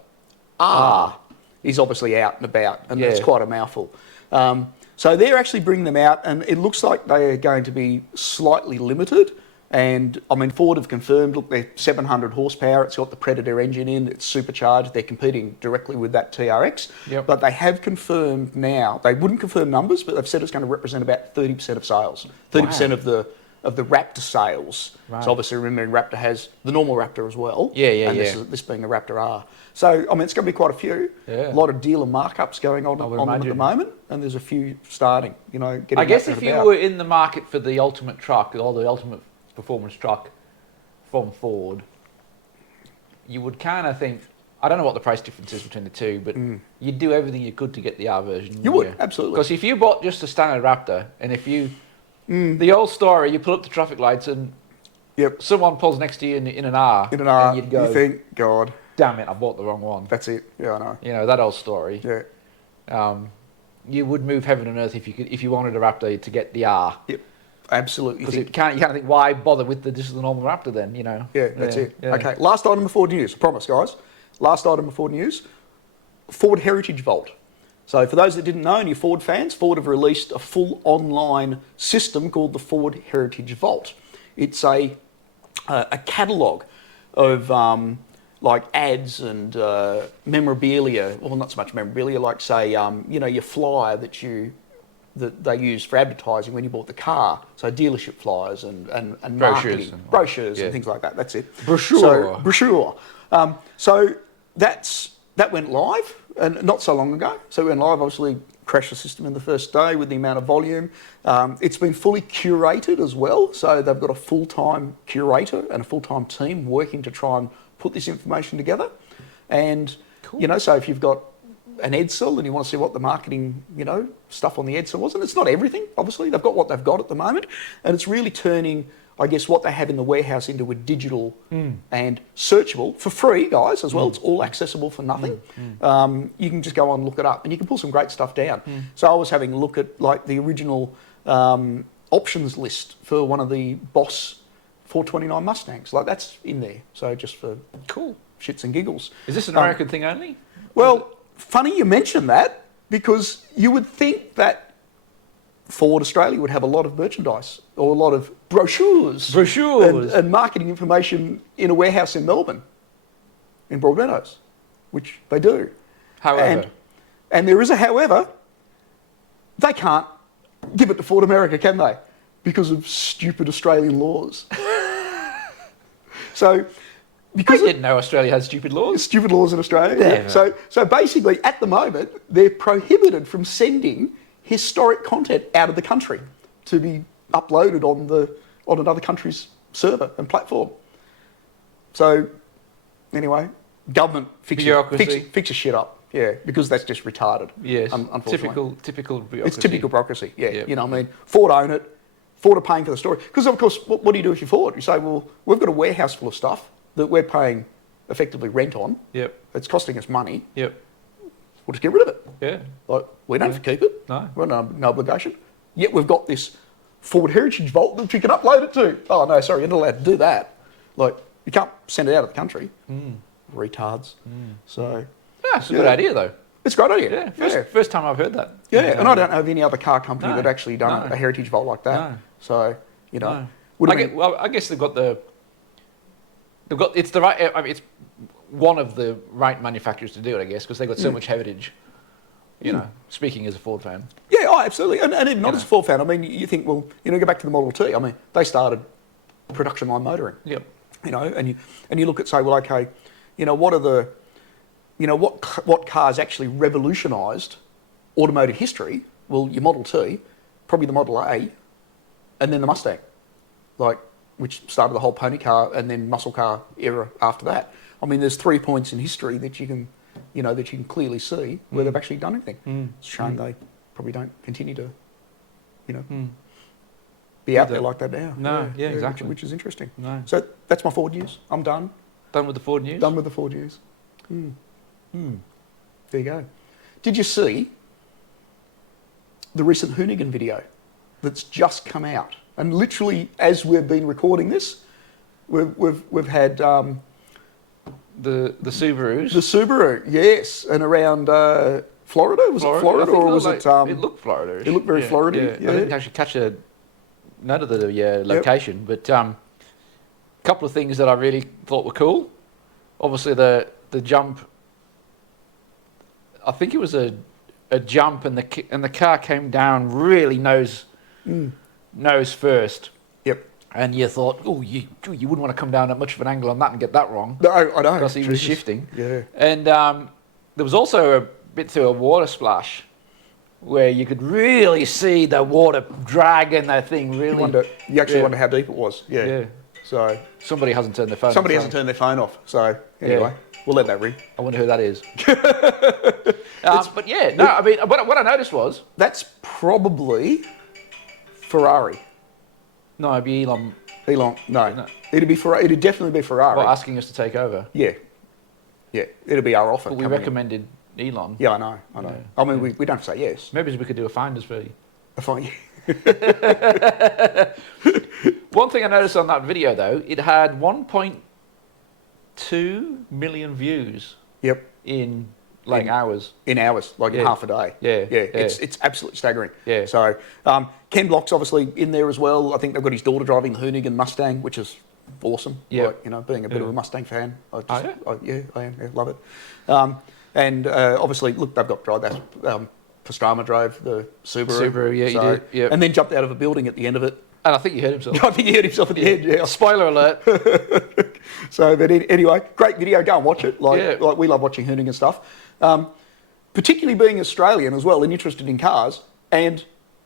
R is obviously out and about, and that's Yeah. quite a mouthful. So they're actually bringing them out, and it looks like they are going to be slightly limited. And I mean, Ford have confirmed, look, they're 700 horsepower. It's got the Predator engine in. It's supercharged. They're competing directly with that TRX. Yep. But they have confirmed now. They wouldn't confirm numbers, but they've said it's going to represent about 30% of sales. 30% of the Raptor sales. Right. So obviously, remembering Raptor has the normal Raptor as well. Yeah. And this being the Raptor R. So I mean, it's going to be quite a few. Yeah. A lot of dealer markups going on them at the moment, and there's a few starting. Getting I guess out if and you about. were in the market for the ultimate truck or the ultimate performance truck from Ford, you would kind of think, I don't know what the price difference is between the two, but you'd do everything you could to get the R version. You would, absolutely. Because if you bought just a standard Raptor, and if you, the old story, you pull up the traffic lights and someone pulls next to you in an R, and you'd go, you think, God, damn it, I bought the wrong one. that's it. Yeah, I know. That old story. Yeah. You would move heaven and earth if you wanted a Raptor to get the R. Yep. Absolutely. Because you can't think, why bother with just the normal Raptor then, Yeah, that's it. Yeah. Okay, last item of Ford news. I promise, guys. Last item of Ford news. Ford Heritage Vault. So for those that didn't know, and you Ford fans, Ford have released a full online system called the Ford Heritage Vault. It's a catalogue of like ads and memorabilia. Well, not so much memorabilia, like say, your flyer that they use for advertising when you bought the car. So dealership flyers and Brochures marketing, brochures and things like that. That's it. Brochure. So that went live, and not so long ago. So it went live, obviously crashed the system in the first day with the amount of volume. It's been fully curated as well. So they've got a full-time curator and a full-time team working to try and put this information together. And, so if you've got an Edsel and you want to see what the marketing, stuff on the Edsel was, and it's not everything, obviously. They've got what they've got at the moment, and it's really turning I guess what they have in the warehouse into a digital and searchable for free, guys, as well. It's all accessible for nothing. You can just go on and look it up, and you can pull some great stuff down. So I was having a look at like the original options list for one of the Boss 429 Mustangs. Like that's in there. So just for Cool. shits and giggles. Is this an American thing only? Well, funny you mention that, because you would think that Ford Australia would have a lot of merchandise or a lot of brochures and marketing information in a warehouse in Melbourne, in Broadmeadows, which they do. However. And there is a however, they can't give it to Ford America, can they? Because of stupid Australian laws. So, because I didn't know Australia has stupid laws. Stupid laws in Australia. Yeah. So basically, at the moment, they're prohibited from sending historic content out of the country to be uploaded on another country's server and platform. So, anyway, government fix your shit up. Yeah, because that's just retarded. Yes, unfortunately. typical bureaucracy. It's typical bureaucracy. Yeah, Yep. you know what I mean. Ford own it. Ford are paying for the story. Because of course, what do you do if you're Ford? You say, well, we've got a warehouse full of stuff that we're paying effectively rent on. Yep. It's costing us money. Yep. We'll just get rid of it. Yeah. Like, we don't have to keep it. No. We're no obligation. Yet we've got this Ford Heritage Vault that you can upload it to. Oh, no, sorry, you're not allowed to do that. Like, you can't send it out of the country. Retards. So... Yeah, it's a good idea, though. It's a great idea. Yeah, first time I've heard that. Yeah, and I don't know of any other car company that actually done No. a Heritage Vault like that. No. So, you know... No. would have been- Well, I guess they've got it's the right. I mean, it's one of the right manufacturers to do it, I guess, because they've got so much heritage. You know, speaking as a Ford fan. Yeah, oh, absolutely. And even not as a Ford fan. I mean, you think, well, you know, go back to the Model T. I mean, they started production line motoring. Yep. You know, and you look at, say, well, okay, you know, what cars actually revolutionised automotive history? Well, your Model T, probably the Model A, and then the Mustang, like, which started the whole pony car and then muscle car era after that. I mean, there's 3 points in history that you can clearly see where they've actually done anything. It's a shame they probably don't continue to, be out there like that now. No, yeah, exactly. Which is interesting. No. So that's my Ford news. I'm done. Done with the Ford news? Done with the Ford news. There you go. Did you see the recent Hoonigan video that's just come out? And literally, as we've been recording this, we've had the Subarus. the Subaru, yes, and around Florida. Was it Florida or was it? It looked Florida. It looked very Florida. Yeah. I didn't actually catch a note of the location, but a couple of things that I really thought were cool. Obviously, the jump. I think it was a jump, and the car came down really nose first. Yep. And you thought, oh, you wouldn't want to come down at much of an angle on that and get that wrong. No, I know. Because he was shifting. Yeah. And there was also a bit through a water splash where you could really see the water dragging that thing really. You actually wonder how deep it was. Yeah. So somebody hasn't turned their phone off. somebody hasn't turned their phone off. So anyway, we'll let that ring. I wonder who that is. But yeah, no, I mean, what I noticed was... That's probably Ferrari. No, it'd be Elon. No. It'd be Ferrari. It'd definitely be Ferrari. Well, asking us to take over. Yeah. It'll be our offer. But we recommended Elon. Yeah, I know. Yeah. I mean, we don't have to say yes. Maybe we could do a finder's fee. Fine. One thing I noticed on that video, though, it had 1.2 million views. Yep. In hours. In hours, in half a day. Yeah. It's absolutely staggering. Yeah. So Ken Block's obviously in there as well. I think they've got his daughter driving the Hoonigan Mustang, which is awesome. Yeah. Like, being a bit of a Mustang fan. I am. Yeah, love it. And obviously, look, they've got drive. That's Pastrama drove the Subaru. Subaru, yeah, so, he did. Yep. And then jumped out of a building at the end of it. And I think he hurt himself. I think he hurt himself at the end. Yeah. Spoiler alert. So, but anyway, great video. Go and watch it. Like we love watching Hoonigan stuff. Particularly being Australian as well and interested in cars, and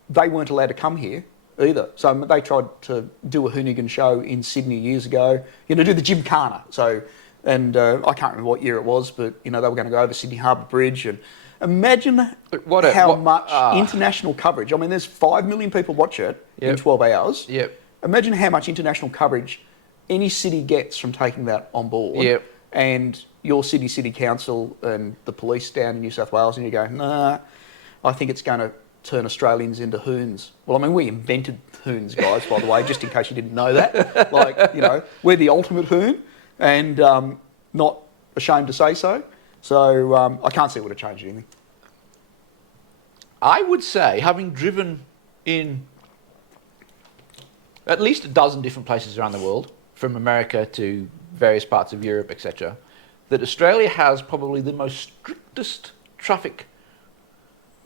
they weren't allowed to come here either. So they tried to do a Hoonigan show in Sydney years ago, do the Gymkhana. So, and I can't remember what year it was, but, they were going to go over Sydney Harbour Bridge, and imagine how much international coverage. I mean, there's 5 million people watch it in 12 hours. Yep. imagine how much international coverage any city gets from taking that on board. Yep. And your city council and the police down in New South Wales, and you go, nah, I think it's going to turn Australians into hoons. Well, I mean, we invented hoons, guys, by the way, just in case you didn't know that. Like, you know, we're the ultimate hoon, and not ashamed to say so. So I can't see it would have changed anything. I would say, having driven in at least a dozen different places around the world, from America to various parts of Europe, etc., that Australia has probably the most strictest traffic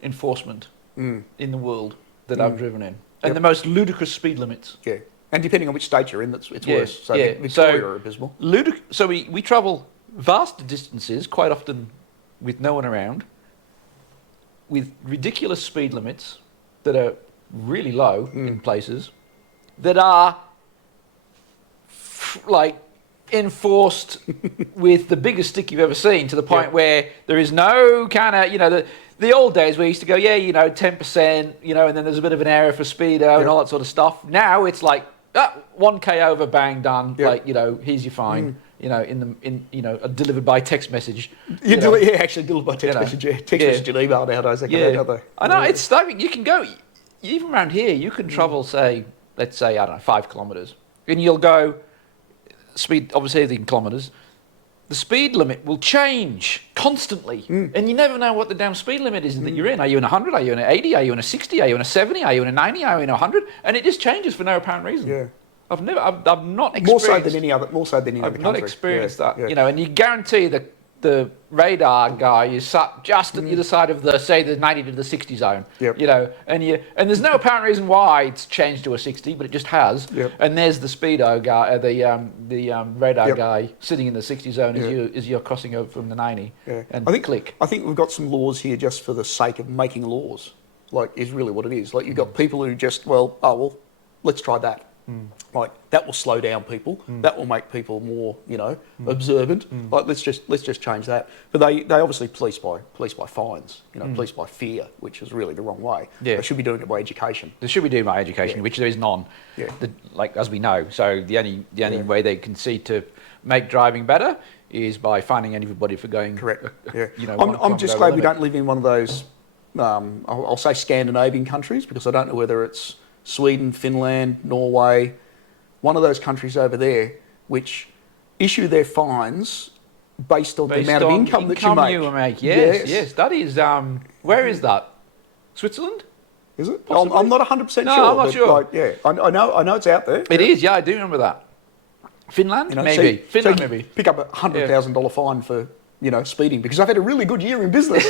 enforcement in the world that I've driven in, and the most ludicrous speed limits. Yeah, and depending on which state you're in, it's worse. So Victoria are abysmal. So we travel vast distances, quite often with no one around, with ridiculous speed limits that are really low in places, that are like enforced with the biggest stick you've ever seen, to the point where there is no kind of, you know, the old days we used to go, 10%, and then there's a bit of an area for speedo and all that sort of stuff. Now it's like 1k over, bang, done. Like, here's your fine. Delivered by text message. Actually delivered by text message. Yeah. Text message and email nowadays. They can don't they? I know, it's staggering. You can go, even around here, you can travel, let's say, I don't know, 5 kilometres. And you'll go, speed, obviously everything in kilometres, the speed limit will change constantly. And you never know what the damn speed limit is that you're in. Are you in 100? Are you in 80? Are you in a 60? Are you in a 70? Are you in a 90? Are you in a 100? And it just changes for no apparent reason. Yeah. I've not experienced... More so than any other country. I've not experienced that. And you guarantee that the radar guy is sat just at the other side of the 90 to the 60 zone. And there's no apparent reason why it's changed to a 60, but it just has. And there's the speedo guy, the radar guy sitting in the 60 zone as you're crossing over from the 90. And I think we've got some laws here just for the sake of making laws. Like, is really what it is. Like, you've got people who just, let's try that. Like, that will slow down people. That will make people more, observant. Like, let's just change that. But they obviously police by fines, police by fear, which is really the wrong way. They should be doing it by education. They should be doing it by education, which there is none. As we know. So the only way they can see to make driving better is by fining anybody for going. Correct. I'm just glad we don't live in one of those. I'll say Scandinavian countries, because I don't know whether it's Sweden, Finland, Norway, one of those countries over there, which issue their fines based on the amount of income that you make. Yes. That is, where is that? Switzerland? Is it? I'm not 100% sure. No, I'm not sure. I know it's out there. It is, I do remember that. Finland? Maybe. Finland, maybe. Pick up a $100,000 fine for, speeding, because I've had a really good year in business.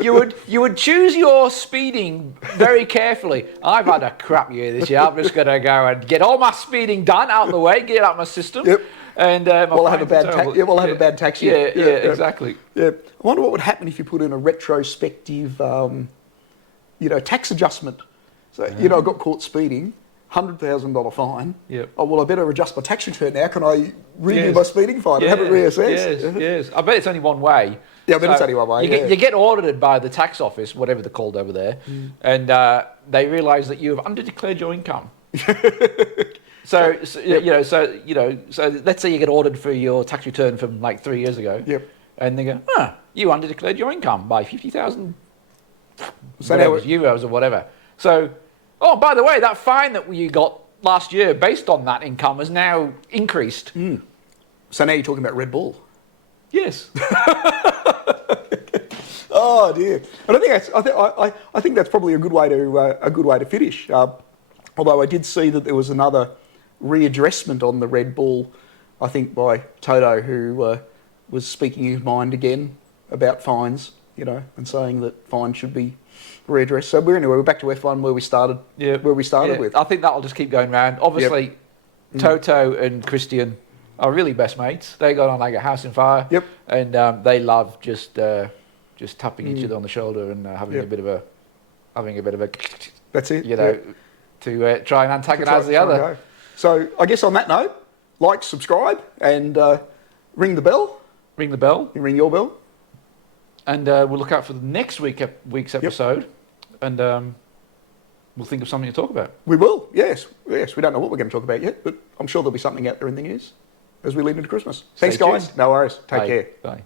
You would choose your speeding very carefully. I've had a crap year this year. I'm just going to go and get all my speeding done out of the way, get it out of my system. And we'll have a bad tax year. Exactly. I wonder what would happen if you put in a retrospective, tax adjustment. So, I got caught speeding. $100,000 fine. Oh, well, I better adjust my tax return now. Can I redo my speeding fine and have it reassessed? Yes. I bet it's only one way. Yeah, I bet it's only one way. You get audited by the tax office, whatever they're called over there, and they realise that you have underdeclared your income. So let's say you get audited for your tax return from like 3 years ago. And they go, you underdeclared your income by 50,000 euros or whatever. So, oh, by the way, that fine that you got last year based on that income has now increased. So now you're talking about Red Bull? Yes. Oh dear! And I think that's probably a good way to finish. Although I did see that there was another readdressment on the Red Bull, I think by Toto, who was speaking his mind again about fines, and saying that fines should be readdressed. So we're back to F1 where we started. Where we started with. I think that'll just keep going round. Obviously, Toto and Christian are really best mates. They got on like a house in fire. And they love just tapping each other on the shoulder and having a bit of a. That's it. To try and antagonise the other. So I guess on that note, like, subscribe, and ring the bell. Ring the bell. You ring your bell. And we'll look out for the next week's episode. And we'll think of something to talk about. We will, yes. Yes, we don't know what we're going to talk about yet, but I'm sure there'll be something out there in the news as we lead into Christmas. Thanks, Stay guys. tuned. No worries. Take Bye. care. Bye.